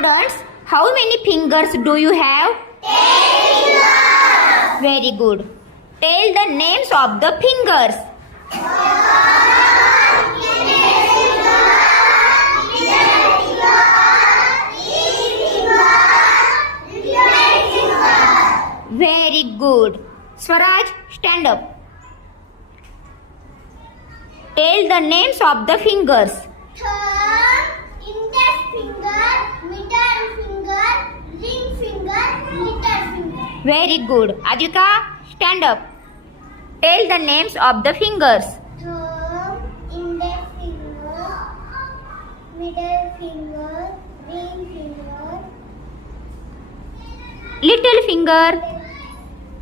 Students, how many fingers do you have? 10 fingers. Very good. Tell the names of the fingers. Very good. Swaraj, stand up. Tell the names of the fingers. Thumb, index finger, middle finger, ring finger, little finger. Very good. Advika, stand up. Tell the names of the fingers. Thumb, index finger, middle finger, ring finger, Little finger.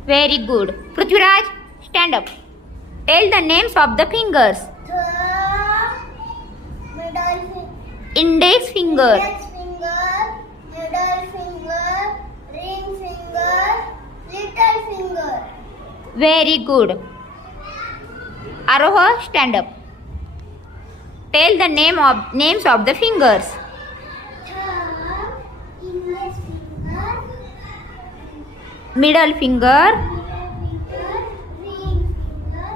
Very good. Prithviraj, stand up. Tell the names of the fingers. thumb, middle finger, Index finger. index finger, middle finger, ring finger, little finger. Very good. Aroha, stand up. Tell the names of the fingers. Thumb, index finger, Middle finger, little finger, ring finger,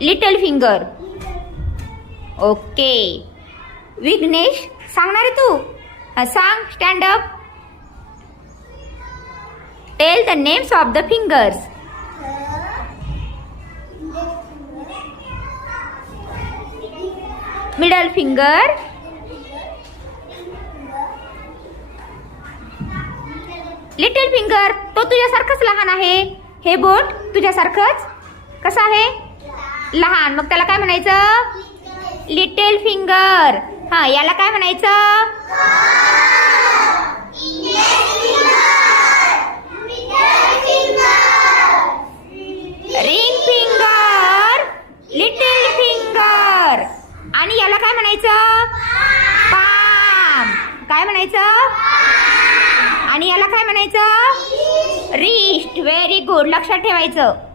little finger. little okay. Vighnesh, सांगणार आहे तू? सांग. Stand up. Tell the names of the fingers. Middle finger, little finger. तो तुझ्यासारखंच लहान आहे. हे boat तुझ्यासारखंच कसं आहे? लहान. मग त्याला काय म्हणायचं? Little finger. हा, याला काय म्हणायचं? Ring finger, little finger. आणि याला काय म्हणायचं? पाम. काय म्हणायचं? आणि याला काय म्हणायचं? रिस्ट. Very good. लक्षात ठेवायचं.